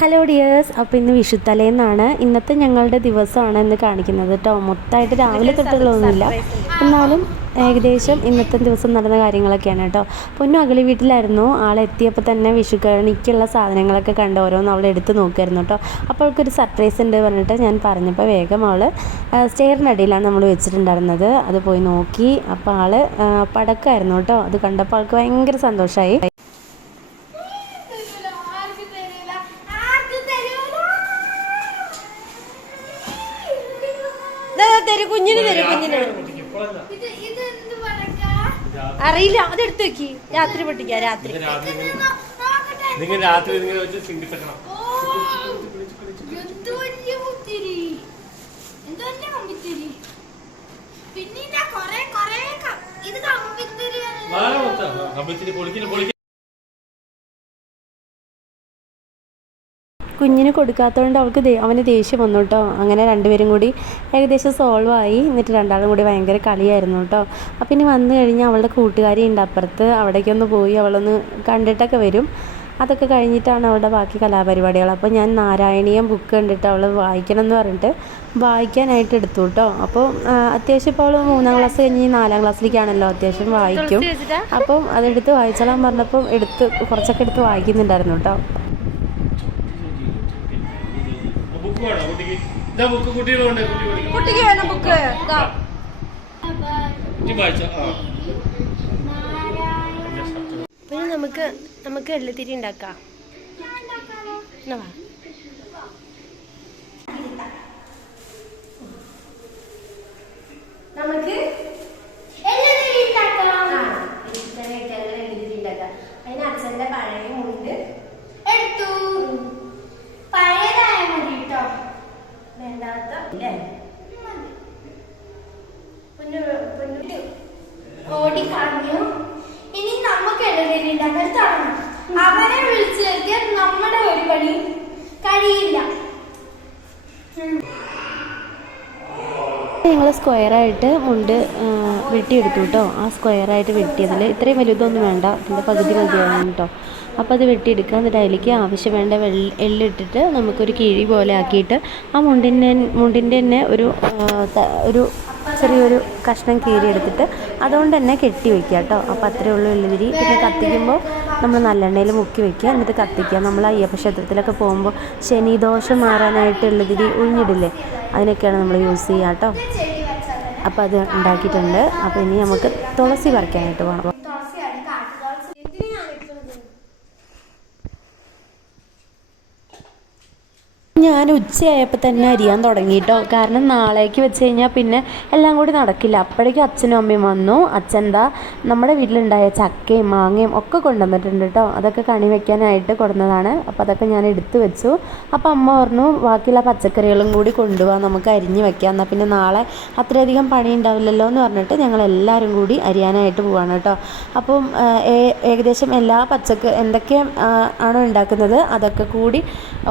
Hello dears, അപ്പോൾ ഇന്ന് വിഷുത്തലേന്നാണ്. ഇന്നത്തെ ഞങ്ങളുടെ ദിവസമാണ് ഇന്ന് കാണിക്കുന്നത് കേട്ടോ. മൊത്തമായിട്ട് രാവിലെ തൊട്ടുള്ളതൊന്നുമില്ല, എന്നാലും ഏകദേശം ഇന്നത്തെ ദിവസം നടന്ന കാര്യങ്ങളൊക്കെയാണ് കേട്ടോ. പൊന്നു അകലി വീട്ടിലായിരുന്നു. ആളെത്തിയപ്പോൾ തന്നെ വിഷുക്കണിക്കുള്ള സാധനങ്ങളൊക്കെ കണ്ട് ഓരോന്ന് അവൾ എടുത്ത് നോക്കുമായിരുന്നു കേട്ടോ. അപ്പോൾ അവൾക്കൊരു സർപ്രൈസ് ഉണ്ട് പറഞ്ഞിട്ട് ഞാൻ പറഞ്ഞപ്പോൾ വേഗം അവൾ സ്റ്റെയറിനടിയിലാണ് നമ്മൾ വെച്ചിട്ടുണ്ടായിരുന്നത്. അത് പോയി നോക്കി. അപ്പോൾ ആൾ പടക്കമായിരുന്നു കേട്ടോ. അത് കണ്ടപ്പോൾ ആൾക്ക് ഭയങ്കര സന്തോഷമായി. കുഞ്ഞിന് തരും, കുഞ്ഞിന് അറിയില്ല. അതെടുത്ത് വെക്കി, രാത്രി പൊട്ടിക്ക. രാത്രി കുഞ്ഞിന് കൊടുക്കാത്തതുകൊണ്ട് അവന് ദേഷ്യം വന്നു കേട്ടോ. അങ്ങനെ രണ്ടുപേരും കൂടി ഏകദേശം സോൾവ് ആയി. എന്നിട്ട് രണ്ടാളും കൂടി ഭയങ്കര കളിയായിരുന്നു കേട്ടോ. അപ്പം ഇനി വന്നു കഴിഞ്ഞാൽ അവളുടെ കൂട്ടുകാരി ഉണ്ട് അപ്പുറത്ത്, അവിടേക്കൊന്ന് പോയി അവളൊന്ന് കണ്ടിട്ടൊക്കെ വരും. അതൊക്കെ കഴിഞ്ഞിട്ടാണ് അവളുടെ ബാക്കി കലാപരിപാടികൾ. അപ്പോൾ ഞാൻ നാരായണീയം ബുക്ക് കണ്ടിട്ട് അവൾ വായിക്കണം എന്ന് പറഞ്ഞിട്ട് വായിക്കാനായിട്ട് എടുത്തു കേട്ടോ. അപ്പോൾ അത്യാവശ്യം ഇപ്പോൾ അവൾ 3ാം ക്ലാസ് കഴിഞ്ഞ് 4ാം ക്ലാസ്സിലേക്കാണല്ലോ, അത്യാവശ്യം വായിക്കും. അപ്പം അതെടുത്ത് വായിച്ചോളാൻ പറഞ്ഞപ്പോൾ കുറച്ചൊക്കെ എടുത്ത് വായിക്കുന്നുണ്ടായിരുന്നു കേട്ടോ. കുട്ടിക്ക് വേണം ബുക്ക്. പിന്നെ നമുക്ക് എള്ളുത്തിരി ഉണ്ടാക്കാം. നമുക്ക് അതിന് അച്ഛൻ്റെ പഴയ മുണ്ട് എടുത്തു. പഴയതായ മതി കേട്ടോ, വേണ്ടാത്ത ഓടിക്കളഞ്ഞു. ഇനി നമുക്ക് എഴുതിണ്ടാക്കാൻ തുടങ്ങണം. അവനെ വിളിച്ചു ചേർത്തിയാൽ നമ്മുടെ ഒരു പണി കഴിയില്ല. ഞങ്ങൾ സ്ക്വയറായിട്ട് മുണ്ട് വെട്ടിയെടുത്തു കേട്ടോ. ആ സ്ക്വയറായിട്ട് വെട്ടിയതിൽ ഇത്രയും വലുതൊന്നും വേണ്ട, അതിൻ്റെ പകുതി മതിയാകും കേട്ടോ. അപ്പോൾ അത് വെട്ടിയെടുക്കുക. എന്നിട്ട് അതിലേക്ക് ആവശ്യം വേണ്ട എള്ളിട്ടിട്ട് നമുക്കൊരു കിഴി പോലെ ആക്കിയിട്ട് ആ മുണ്ടിൻ്റെ തന്നെ ഒരു ചെറിയൊരു കഷ്ണം കീറിയെടുത്തിട്ട് അതുകൊണ്ട് തന്നെ കെട്ടി വയ്ക്കുക കേട്ടോ. അപ്പോൾ അത്രയേ ഉള്ളൂ എള്ളുതിരി. പിന്നെ കത്തിക്കുമ്പോൾ നമ്മൾ നല്ലെണ്ണയിൽ മുക്കി വയ്ക്കുക, എന്നിട്ട് കത്തിക്കുക. നമ്മൾ അയ്യപ്പ ക്ഷേത്രത്തിലൊക്കെ പോകുമ്പോൾ ശനിദോഷം മാറാനായിട്ട് എള്ളുതിരി ഉഴിഞ്ഞിടില്ലേ, അതിനൊക്കെയാണ് നമ്മൾ യൂസ് ചെയ്യുക കേട്ടോ. അപ്പോൾ അത് ഉണ്ടാക്കിയിട്ടുണ്ട്. അപ്പോൾ ഇനി നമുക്ക് തുളസി പറിക്കാനായിട്ട് പോകണം. ഞാൻ ഉച്ചയായപ്പോൾ തന്നെ അരിയാൻ തുടങ്ങി കേട്ടോ. കാരണം നാളേക്ക് വെച്ച് കഴിഞ്ഞാൽ പിന്നെ എല്ലാം കൂടി നടക്കില്ല. അപ്പോഴേക്കും അച്ഛനും അമ്മയും വന്നു. അച്ഛൻ്റെ നമ്മുടെ വീട്ടിലുണ്ടായ ചക്കയും മാങ്ങയും ഒക്കെ കൊണ്ടുവന്നിട്ടുണ്ട് കേട്ടോ. അതൊക്കെ കണി വെക്കാനായിട്ട് കൊടുന്നതാണ്. അപ്പോൾ അതൊക്കെ ഞാൻ എടുത്തു വെച്ചു. അപ്പോൾ അമ്മ പറഞ്ഞു ബാക്കിയുള്ള പച്ചക്കറികളും കൂടി കൊണ്ടുപോകാൻ, നമുക്ക് അരിഞ്ഞ് വെക്കാം, എന്നാൽ പിന്നെ നാളെ അത്രയധികം പണി ഉണ്ടാവില്ലല്ലോ എന്ന് പറഞ്ഞിട്ട് ഞങ്ങളെല്ലാവരും കൂടി അരിയാനായിട്ട് പോവാണ് കേട്ടോ. അപ്പം ഏകദേശം എല്ലാ എന്തൊക്കെ ആണോ ഉണ്ടാക്കുന്നത് അതൊക്കെ കൂടി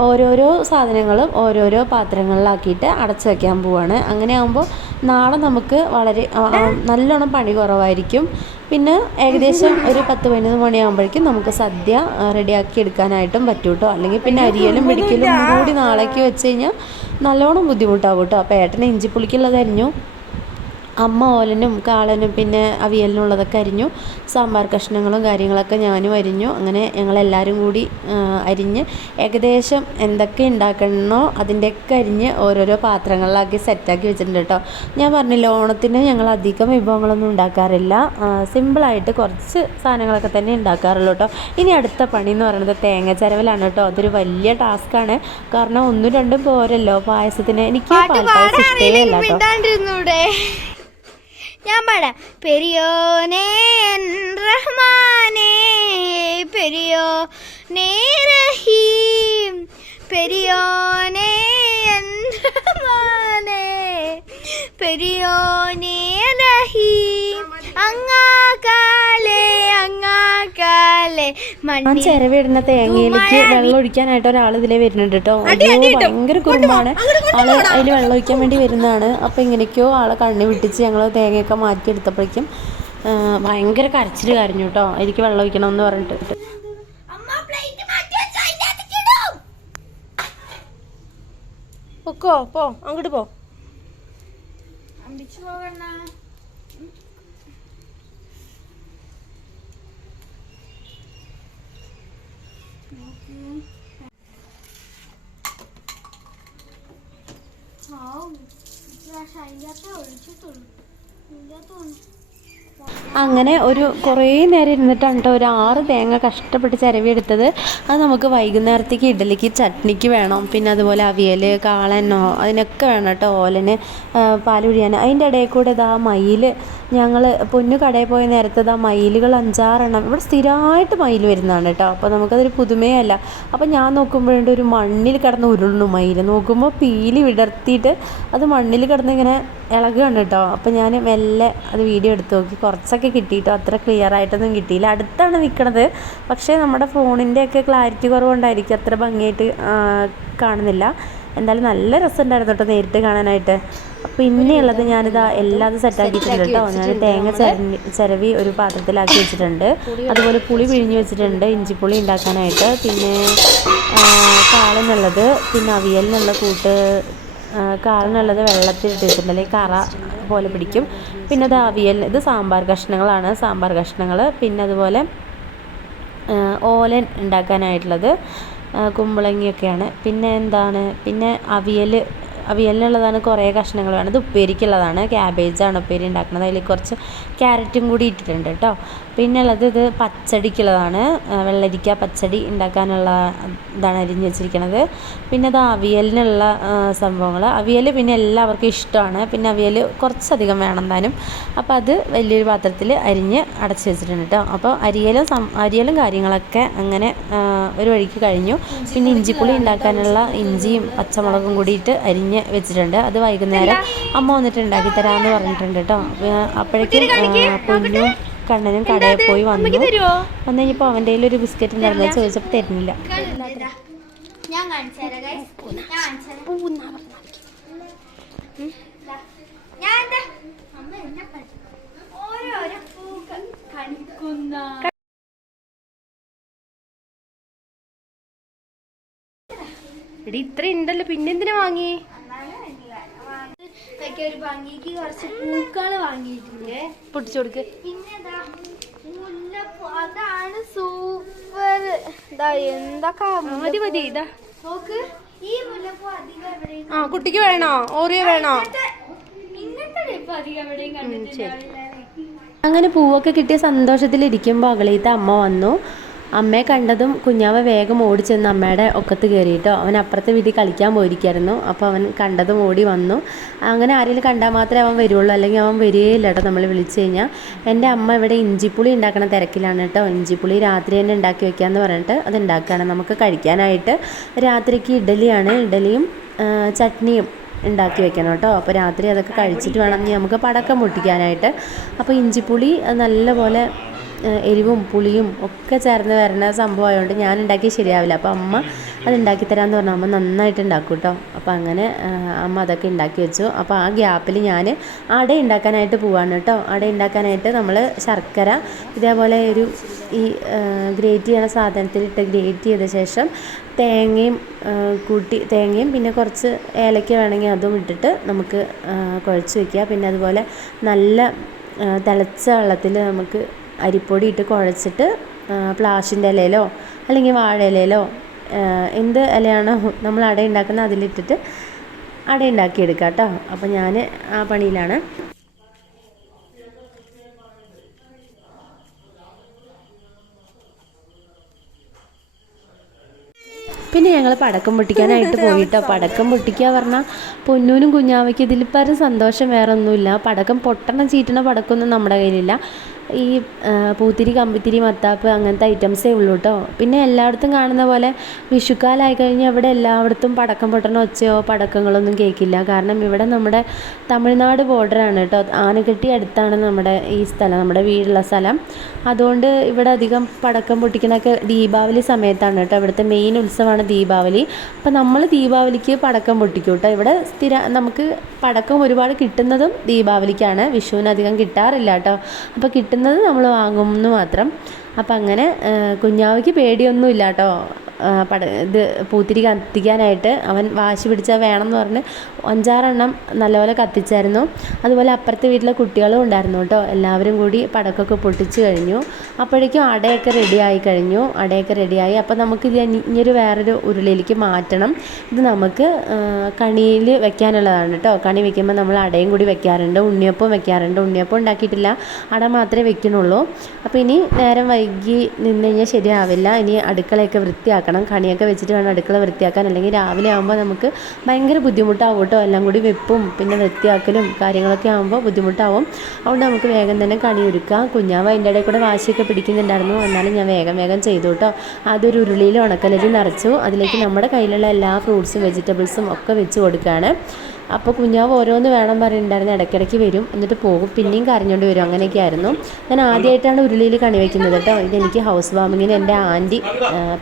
ഓരോരോ സാധനങ്ങളും ഓരോരോ പാത്രങ്ങളിലാക്കിയിട്ട് അടച്ചു വയ്ക്കാൻ പോവാണ്. അങ്ങനെ ആകുമ്പോൾ നാളെ നമുക്ക് വളരെ നല്ലോണം പണി കുറവായിരിക്കും. പിന്നെ ഏകദേശം ഒരു 10-11 മണിയാകുമ്പോഴേക്കും നമുക്ക് സദ്യ റെഡിയാക്കി എടുക്കാനായിട്ടും പറ്റും കേട്ടോ. അല്ലെങ്കിൽ പിന്നെ അരിയലും പിടിക്കലും കൂടി നാളേക്ക് വെച്ച് കഴിഞ്ഞാൽ നല്ലോണം ബുദ്ധിമുട്ടാവും കേട്ടോ. അപ്പോൾ ഏട്ടന് ഇഞ്ചിപ്പുളിക്കുള്ളത് അരിഞ്ഞു, അമ്മ ഓലനും കാളനും പിന്നെ അവിയലിനുള്ളതൊക്കെ അരിഞ്ഞു, സാമ്പാർ കഷ്ണങ്ങളും കാര്യങ്ങളൊക്കെ ഞാനും അരിഞ്ഞു. അങ്ങനെ ഞങ്ങളെല്ലാവരും കൂടി അരിഞ്ഞ് ഏകദേശം എന്തൊക്കെ ഉണ്ടാക്കണോ അതിൻ്റെയൊക്കെ അരിഞ്ഞ് ഓരോരോ പാത്രങ്ങളിലാക്കി സെറ്റാക്കി വെച്ചിട്ടുണ്ട് കേട്ടോ. ഞാൻ പറഞ്ഞില്ല, ഓണത്തിന് ഞങ്ങൾ അധികം വിഭവങ്ങളൊന്നും ഉണ്ടാക്കാറില്ല, സിമ്പിളായിട്ട് കുറച്ച് സാധനങ്ങളൊക്കെ തന്നെ ഉണ്ടാക്കാറുള്ളൂ കേട്ടോ. ഇനി അടുത്ത പണി എന്ന് പറയുന്നത് തേങ്ങ ചിരവലാണ് കേട്ടോ. അതൊരു വലിയ ടാസ്ക്കാണ്. കാരണം 1-2 പോരല്ലോ പായസത്തിന്. എനിക്ക് പാൽപ്പായസം ഇഷ്ടമേ അല്ല കേട്ടോ. ഞാൻ പാടാം. പെരിയോനേ റഹ്മാനേ, പെരിയോനേ റഹീം, പെരിയോനേ റഹ്മാനേ, പെരിയോനേ റഹീം, അങ്ങാകാലേ അങ്ങാകാലേ. ഞാൻ ചിരവിടുന്ന തേങ്ങയിലേക്ക് വെള്ളം ഒഴിക്കാനായിട്ട് ഒരാൾ ഇതിലേ വരുന്നുണ്ട് കേട്ടോ. ഭയങ്കര കുറുമ്പാണ് ആള്. അതിൽ വെള്ളം ഒഴിക്കാൻ വേണ്ടി വരുന്നതാണ്. അപ്പോൾ ഇങ്ങനെയൊക്കെയോ ആളെ കണ്ണി വിട്ടിച്ച് ഞങ്ങൾ തേങ്ങയൊക്കെ മാറ്റിയെടുത്തപ്പോഴേക്കും ഭയങ്കര കരച്ചിൽ കരഞ്ഞു കേട്ടോ. എനിക്ക് വെള്ളം ഒഴിക്കണം എന്ന് പറഞ്ഞിട്ട്. പൊക്കോ പോ അങ്ങോട്ട് പോ. അമ്പിച്ചു പോകണ. അങ്ങനെ ഒരു കുറേ നേരം ഇരുന്നിട്ടാണ് കേട്ടോ ഒരു 6 തേങ്ങ കഷ്ടപ്പെട്ട് ചിരവിയെടുത്തത്. അത് നമുക്ക് വൈകുന്നേരത്തേക്ക് ഇഡലിക്ക് ചട്നിക്ക് വേണം. പിന്നെ അതുപോലെ അവിയൽ, കാളനോ അതിനൊക്കെ വേണം കേട്ടോ. ഓലന് പാൽ പിഴിയാൻ. അതിൻ്റെ ഇടയിൽ കൂടെ ഇതാ മയിൽ, ഞങ്ങൾ പൊന്നു കടയിൽ പോയ നേരത്തെ ഇതാ മയിലുകൾ 5-6 എണ്ണം. ഇവിടെ സ്ഥിരമായിട്ട് മയിൽ വരുന്നതാണ് കേട്ടോ. അപ്പോൾ നമുക്കതൊരു പുതുമയല്ല. അപ്പോൾ ഞാൻ നോക്കുമ്പോഴുണ്ട് ഒരു മണ്ണിൽ കിടന്ന് ഉരുളുന്നു മയിൽ. നോക്കുമ്പോൾ പീലി വിടർത്തിയിട്ട് അത് മണ്ണിൽ കിടന്ന് ഇങ്ങനെ ഇളകുകയാണ് കേട്ടോ. അപ്പോൾ ഞാൻ മെല്ലെ അത് വീഡിയോ എടുത്ത് നോക്കി. കുറച്ചൊക്കെ കിട്ടിയിട്ടോ, അത്ര ക്ലിയർ ആയിട്ടൊന്നും കിട്ടിയില്ല. അടുത്താണ് നിൽക്കണത്, പക്ഷേ നമ്മുടെ ഫോണിൻ്റെയൊക്കെ ക്ലാരിറ്റി കുറവുകൊണ്ടായിരിക്കും അത്ര ഭംഗിയായിട്ട് കാണുന്നില്ല. എന്തായാലും നല്ല രസമുണ്ടായിരുന്നു കേട്ടോ നേരിട്ട് കാണാനായിട്ട്. പിന്നെയുള്ളത് ഞാനിതാ എല്ലാം സെറ്റാക്കിയിട്ടുണ്ട് കേട്ടോ. ഞാൻ തേങ്ങ ചിരവി ഒരു പാത്രത്തിലാക്കി വെച്ചിട്ടുണ്ട്. അതുപോലെ പുളി പിഴിഞ്ഞ് വെച്ചിട്ടുണ്ട് ഇഞ്ചിപ്പുളി ഉണ്ടാക്കാനായിട്ട്. പിന്നെ കാളനുള്ളത്, പിന്നെ അവിയലിനുള്ള കൂട്ട്, കാളനുള്ളത് വെള്ളത്തിലിട്ട് വെച്ചിട്ടുണ്ട്, അല്ലെങ്കിൽ കറ പോലെ പിടിക്കും. പിന്നെ അത് അവിയൽ, ഇത് സാമ്പാർ കഷ്ണങ്ങളാണ്, സാമ്പാർ കഷ്ണങ്ങൾ. പിന്നെ അതുപോലെ ഓലൻ ഉണ്ടാക്കാനായിട്ടുള്ളത് കുമ്പളങ്ങിയൊക്കെയാണ്. പിന്നെ എന്താണ്, പിന്നെ അവിയലിനുള്ളതാണ് കുറേ കഷ്ണങ്ങൾ വേണം. ഇത് ഉപ്പേരിക്കുള്ളതാണ്, ക്യാബേജാണ് ഉപ്പേരി ഉണ്ടാക്കുന്നത്. അതിൽ കുറച്ച് ക്യാരറ്റും കൂടി ഇട്ടിട്ടുണ്ട് കേട്ടോ. പിന്നെ ഉള്ളത് ഇത് പച്ചടിക്കുള്ളതാണ്, വെള്ളരിക്ക പച്ചടി ഉണ്ടാക്കാനുള്ള ഇതാണ് അരിഞ്ഞ് വെച്ചിരിക്കുന്നത്. പിന്നെ അത് അവിയലിനുള്ള സംഭവങ്ങൾ. അവിയൽ പിന്നെ എല്ലാവർക്കും ഇഷ്ടമാണ്. പിന്നെ അവിയൽ കുറച്ചധികം വേണം താനും. അപ്പോൾ അത് വലിയൊരു പാത്രത്തിൽ അരിഞ്ഞ് അടച്ച് വെച്ചിട്ടുണ്ട് കേട്ടോ. അപ്പോൾ അരിയലും കാര്യങ്ങളൊക്കെ അങ്ങനെ ഒരു വഴിക്ക് കഴിഞ്ഞു. പിന്നെ ഇഞ്ചിപ്പുളി ഉണ്ടാക്കാനുള്ള ഇഞ്ചിയും പച്ചമുളകും കൂടിയിട്ട് അരിഞ്ഞ് വെച്ചിട്ടുണ്ട്. അത് വൈകുന്നേരം അമ്മ വന്നിട്ട് ഉണ്ടാക്കി തരാമെന്ന് പറഞ്ഞിട്ടുണ്ട് കേട്ടോ. അപ്പോഴേക്കും പൊന്നും കണ്ണനും കടയിൽ പോയി വന്നു കഴിഞ്ഞപ്പോൾ അവൻ്റെ കയ്യിൽ ഒരു ബിസ്ക്കറ്റ് ഉണ്ടായിരുന്നു, ചോദിച്ചപ്പോൾ തരുന്നില്ല. ഞാൻ കാണിച്ചു തരാം guys. ഓരോരോ പൂക്കൾ കാണിക്കുന്ന എടി ഇത്ര ഉണ്ടല്ലോ, പിന്നെന്തിനാ വാങ്ങി? ഒരു ഭംഗിക്ക് കുറച്ച് പൂക്കള് വാങ്ങിയിട്ടുണ്ട്, പൊട്ടിച്ചു കൊടുക്ക്. പിന്നെ മുല്ലപ്പൂ, അതാണ് സൂപ്പർ. എന്തൊക്കെ മതി മതി. ഇതാ നോക്ക്, ഈ മുല്ലപ്പൂ അധികം എവിടെയും കുട്ടിക്ക് വേണോ? ഓറിയോ വേണോ? ഇങ്ങനത്തെ ഇപ്പൊ അധികം എവിടെയും കണ്ടിട്ടില്ല. അങ്ങനെ പൂവൊക്കെ കിട്ടിയ സന്തോഷത്തിലിരിക്കുമ്പോൾ അകളീത്തെ അമ്മ വന്നു. അമ്മയെ കണ്ടതും കുഞ്ഞാവ വേഗം ഓടിച്ചെന്ന് അമ്മയുടെ ഒക്കത്ത് കയറിയിട്ടോ. അവൻ അപ്പുറത്തെ വീട്ടിൽ കളിക്കാൻ പോയിരിക്കായിരുന്നു. അപ്പോൾ അവൻ കണ്ടതും ഓടി വന്നു. അങ്ങനെ ആരെങ്കിലും കണ്ടാൽ മാത്രമേ അവൻ വരുള്ളൂ, അല്ലെങ്കിൽ അവൻ വരികയില്ല കേട്ടോ നമ്മൾ വിളിച്ചു കഴിഞ്ഞാൽ. എൻ്റെ അമ്മ ഇവിടെ ഇഞ്ചിപ്പുളി ഉണ്ടാക്കണ തിരക്കിലാണ് കേട്ടോ. ഇഞ്ചിപ്പുളി രാത്രി തന്നെ ഉണ്ടാക്കി വെക്കാമെന്ന് പറഞ്ഞിട്ട് അത് ഉണ്ടാക്കുകയാണ്. നമുക്ക് കഴിക്കാനായിട്ട് രാത്രിക്ക് ഇഡലിയും ചട്നിയും ഉണ്ടാക്കി വെക്കണം കേട്ടോ. അപ്പോൾ രാത്രി അതൊക്കെ കഴിച്ചിട്ട് വേണം നമുക്ക് പടക്കം പൊട്ടിക്കാനായിട്ട്. അപ്പോൾ ഇഞ്ചിപ്പുളി നല്ലപോലെ എരിവും പുളിയും ഒക്കെ ചേർന്ന് വരുന്ന സംഭവമായതുകൊണ്ട് ഞാൻ ഉണ്ടാക്കി ശരിയാവില്ല. അപ്പോൾ അമ്മ അത് ഉണ്ടാക്കി തരാമെന്ന് പറഞ്ഞാൽ അമ്മ നന്നായിട്ട് ഉണ്ടാക്കും കേട്ടോ. അപ്പോൾ അങ്ങനെ അമ്മ അതൊക്കെ ഉണ്ടാക്കി വെച്ചു. അപ്പോൾ ആ ഗ്യാപ്പിൽ ഞാൻ അട ഉണ്ടാക്കാനായിട്ട് പോവാണ് കേട്ടോ. അട ഉണ്ടാക്കാനായിട്ട് നമ്മൾ ശർക്കര ഇതേപോലെ ഈ ഗ്രേറ്റ് ചെയ്യണ സാധനത്തിലിട്ട് ഗ്രേറ്റ് ചെയ്ത ശേഷം തേങ്ങയും പിന്നെ കുറച്ച് ഏലക്ക വേണമെങ്കിൽ അതും ഇട്ടിട്ട് നമുക്ക് കുഴച്ച് വയ്ക്കുക. പിന്നെ അതുപോലെ നല്ല തിളച്ച വെള്ളത്തിൽ നമുക്ക് അരിപ്പൊടി ഇട്ട് കുഴച്ചിട്ട് പ്ലാഷിൻ്റെ ഇലയിലോ അല്ലെങ്കിൽ വാഴ ഇലയിലോ എന്ത് ഇലയാണോ നമ്മൾ അട ഉണ്ടാക്കുന്നത് അതിലിട്ടിട്ട് അട ഉണ്ടാക്കിയെടുക്കുക കേട്ടോ. അപ്പോൾ ഞാൻ ആ പണിയിലാണ്. പിന്നെ ഞങ്ങൾ പടക്കം പൊട്ടിക്കാനായിട്ട് പോയിട്ടോ. പടക്കം പൊട്ടിക്കുക പറഞ്ഞാൽ പൊന്നൂനും കുഞ്ഞാവയ്ക്ക് ഇതിൽ പരം സന്തോഷം വേറെ ഒന്നുമില്ല. പടക്കം ചീറ്റണ പടക്കമൊന്നും നമ്മുടെ കയ്യിലില്ല. ഈ പൂത്തിരി, കമ്പിത്തിരി, മത്താപ്പ് അങ്ങനത്തെ ഐറ്റംസേ ഉള്ളൂ കേട്ടോ. പിന്നെ എല്ലായിടത്തും കാണുന്ന പോലെ വിഷുക്കാലമായി കഴിഞ്ഞാൽ ഇവിടെ എല്ലായിടത്തും പടക്കം പൊട്ടണ ഒച്ചയോ പടക്കങ്ങളൊന്നും കേൾക്കില്ല. കാരണം ഇവിടെ നമ്മുടെ തമിഴ്നാട് ബോർഡറാണ് കേട്ടോ. ആനക്കെട്ടി അടുത്താണ് നമ്മുടെ ഈ സ്ഥലം, നമ്മുടെ വീടുള്ള സ്ഥലം. അതുകൊണ്ട് ഇവിടെ അധികം പടക്കം പൊട്ടിക്കണൊക്കെ ദീപാവലി സമയത്താണ് കേട്ടോ. ഇവിടുത്തെ മെയിൻ ഉത്സവമാണ് ദീപാവലി. അപ്പോൾ നമ്മൾ ദീപാവലിക്ക് പടക്കം പൊട്ടിക്കും കേട്ടോ. ഇവിടെ നമുക്ക് പടക്കം ഒരുപാട് കിട്ടുന്നതും ദീപാവലിക്കാണ്, വിഷുവിന് അധികം കിട്ടാറില്ല കേട്ടോ. അപ്പോൾ കിട്ടുന്നത് നമ്മൾ വാങ്ങുമെന്ന് മാത്രം. അപ്പം അങ്ങനെ കുഞ്ഞാവയ്ക്ക് പേടിയൊന്നുമില്ല കേട്ടോ. ഇത് പൂത്തിരി കത്തിക്കാനായിട്ട് അവൻ വാശി പിടിച്ചാൽ വേണം എന്ന് പറഞ്ഞ് 5-6 നല്ലപോലെ കത്തിച്ചായിരുന്നു. അതുപോലെ അപ്പുറത്തെ വീട്ടിലെ കുട്ടികളും ഉണ്ടായിരുന്നു കേട്ടോ. എല്ലാവരും കൂടി പടക്കമൊക്കെ പൊട്ടിച്ച് കഴിഞ്ഞു. അപ്പോഴേക്കും അടയൊക്കെ റെഡിയായി കഴിഞ്ഞു. അടയൊക്കെ റെഡിയായി. അപ്പോൾ നമുക്ക് ഇനിയൊരു വേറൊരു ഉരുളിയിലേക്ക് മാറ്റണം. ഇത് നമുക്ക് കണിയിൽ വെക്കാനുള്ളതാണ് കേട്ടോ. കണി വെക്കുമ്പോൾ നമ്മൾ അടയും കൂടി വെക്കാറുണ്ട്, ഉണ്ണിയപ്പം വെക്കാറുണ്ട്. ഉണ്ണിയപ്പം ഉണ്ടാക്കിയിട്ടില്ല, അട മാത്രമേ വെക്കുന്നുള്ളൂ. അപ്പോൾ ഇനി നേരം വൈകി നിന്ന് കഴിഞ്ഞാൽ ശരിയാവില്ല. ഇനി അടുക്കളയൊക്കെ വൃത്തിയാക്കണം. കണിയൊക്കെ വെച്ചിട്ട് വേണം അടുക്കള വൃത്തിയാക്കാൻ, അല്ലെങ്കിൽ രാവിലെ ആകുമ്പോൾ നമുക്ക് ഭയങ്കര ബുദ്ധിമുട്ടാവും കേട്ടോ. എല്ലാം കൂടി വെപ്പും പിന്നെ വൃത്തിയാക്കലും കാര്യങ്ങളൊക്കെ ആകുമ്പോൾ ബുദ്ധിമുട്ടാവും. അതുകൊണ്ട് നമുക്ക് വേഗം തന്നെ കണി ഒരുക്കാം. കുഞ്ഞാവ് അതിൻ്റെ ഇടയിൽ കൂടെ വാശിയൊക്കെ പിടിക്കുന്നുണ്ടായിരുന്നു. എന്നാലും ഞാൻ വേഗം ചെയ്തു കേട്ടോ. അതൊരു ഉരുളിയിൽ ഉണക്കലരി നിറച്ചു. അതിലേക്ക് നമ്മുടെ കയ്യിലുള്ള എല്ലാ ഫ്രൂട്ട്സും വെജിറ്റബിൾസും ഒക്കെ വെച്ച് കൊടുക്കുകയാണ്. അപ്പോൾ കുഞ്ഞാവ് ഓരോന്ന് വേണം പറയുന്നുണ്ടായിരുന്നു. ഇടയ്ക്കിടയ്ക്ക് വരും, എന്നിട്ട് പോകും, പിന്നെയും കരഞ്ഞുകൊണ്ട് വരും. അങ്ങനെയൊക്കെ ആയിരുന്നു. ഞാൻ ആദ്യമായിട്ടാണ് ഉരുളിയിൽ കണി വയ്ക്കുന്നത് കേട്ടോ. ഇതെനിക്ക് ഹൗസ് വാമിങ്ങിന് എൻ്റെ ആൻറ്റി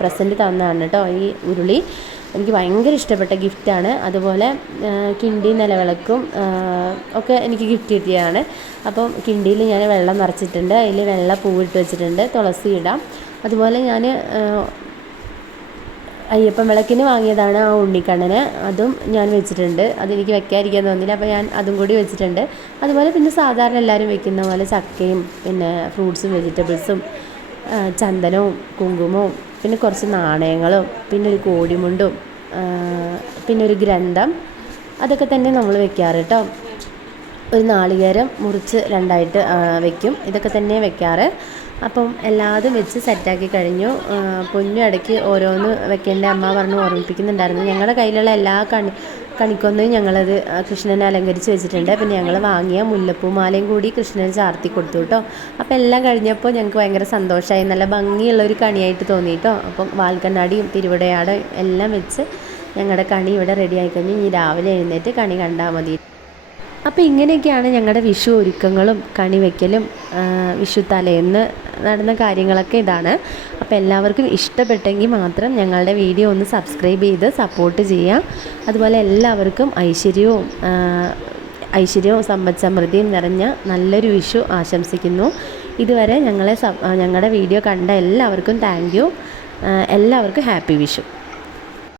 പ്രസൻറ്റ് തന്നതാണ് കേട്ടോ. ഈ ഉരുളി എനിക്ക് ഭയങ്കര ഇഷ്ടപ്പെട്ട ഗിഫ്റ്റാണ്. അതുപോലെ കിണ്ടി നിലവിളക്കും ഒക്കെ എനിക്ക് ഗിഫ്റ്റ് കിട്ടിയതാണ്. അപ്പം കിണ്ടിയിൽ ഞാൻ വെള്ളം നിറച്ചിട്ടുണ്ട്, അതിൽ വെള്ള പൂവിട്ട് വെച്ചിട്ടുണ്ട്, തുളസി ഇടാം. അതുപോലെ ഞാൻ അയ്യപ്പൻ വിളക്കിന് വാങ്ങിയതാണ് ആ ഉണ്ണിക്കണ്ണന്, അതും ഞാൻ വെച്ചിട്ടുണ്ട്. അതെനിക്ക് വെക്കാതിരിക്കാൻ തോന്നില്ല, അപ്പോൾ ഞാൻ അതും കൂടി വെച്ചിട്ടുണ്ട്. അതുപോലെ പിന്നെ സാധാരണ എല്ലാവരും വെക്കുന്ന പോലെ ചക്കയും പിന്നെ ഫ്രൂട്ട്സും വെജിറ്റബിൾസും ചന്ദനവും കുങ്കുമവും പിന്നെ കുറച്ച് നാണയങ്ങളും പിന്നെ ഒരു കോടിമുണ്ടും പിന്നെ ഒരു ഗ്രന്ഥം, അതൊക്കെ തന്നെ നമ്മൾ വെക്കാറ് കേട്ടോ. ഒരു നാളികേരം മുറിച്ച് 2ആയിട്ട് വെക്കും. ഇതൊക്കെ തന്നെ വെക്കാറ്. അപ്പം എല്ലാതും വെച്ച് സെറ്റാക്കി കഴിഞ്ഞു. പൊന്നു ഇടയ്ക്ക് ഓരോന്ന് വെക്കേണ്ട അമ്മ പറഞ്ഞ് ഓർമ്മിപ്പിക്കുന്നുണ്ടായിരുന്നു. ഞങ്ങളുടെ കയ്യിലുള്ള എല്ലാ കണിക്കൊന്നും ഞങ്ങളത് കൃഷ്ണനെ അലങ്കരിച്ച് വെച്ചിട്ടുണ്ട്. പിന്നെ ഞങ്ങൾ വാങ്ങിയ മുല്ലപ്പൂമാലയും കൂടി കൃഷ്ണന് ചാർത്തി കൊടുത്തു കേട്ടോ. അപ്പോൾ എല്ലാം കഴിഞ്ഞപ്പോൾ ഞങ്ങൾക്ക് ഭയങ്കര സന്തോഷമായി. നല്ല ഭംഗിയുള്ളൊരു കണിയായിട്ട് തോന്നി കേട്ടോ. അപ്പം വാൽക്കണ്ണാടിയും തിരുവിടയാടും എല്ലാം വെച്ച് ഞങ്ങളുടെ കണി ഇവിടെ റെഡി ആയി കഴിഞ്ഞു. ഇനി രാവിലെ എഴുന്നേറ്റ് കണി കണ്ടാൽ മതി. അപ്പോൾ ഇങ്ങനെയൊക്കെയാണ് ഞങ്ങളുടെ വിഷു ഒരുക്കങ്ങളും കണി വയ്ക്കലും വിഷു തലേന്ന് നടന്ന കാര്യങ്ങളൊക്കെ ഇതാണ്. അപ്പോൾ എല്ലാവർക്കും ഇഷ്ടപ്പെട്ടെങ്കിൽ മാത്രം ഞങ്ങളുടെ വീഡിയോ ഒന്ന് സബ്സ്ക്രൈബ് ചെയ്ത് സപ്പോർട്ട് ചെയ്യുക. അതുപോലെ എല്ലാവർക്കും ഐശ്വര്യവും സമ്പദ് സമൃദ്ധിയും നിറഞ്ഞ നല്ലൊരു വിഷു ആശംസിക്കുന്നു. ഇതുവരെ ഞങ്ങളുടെ വീഡിയോ കണ്ട എല്ലാവർക്കും താങ്ക് യു. എല്ലാവർക്കും ഹാപ്പി വിഷു.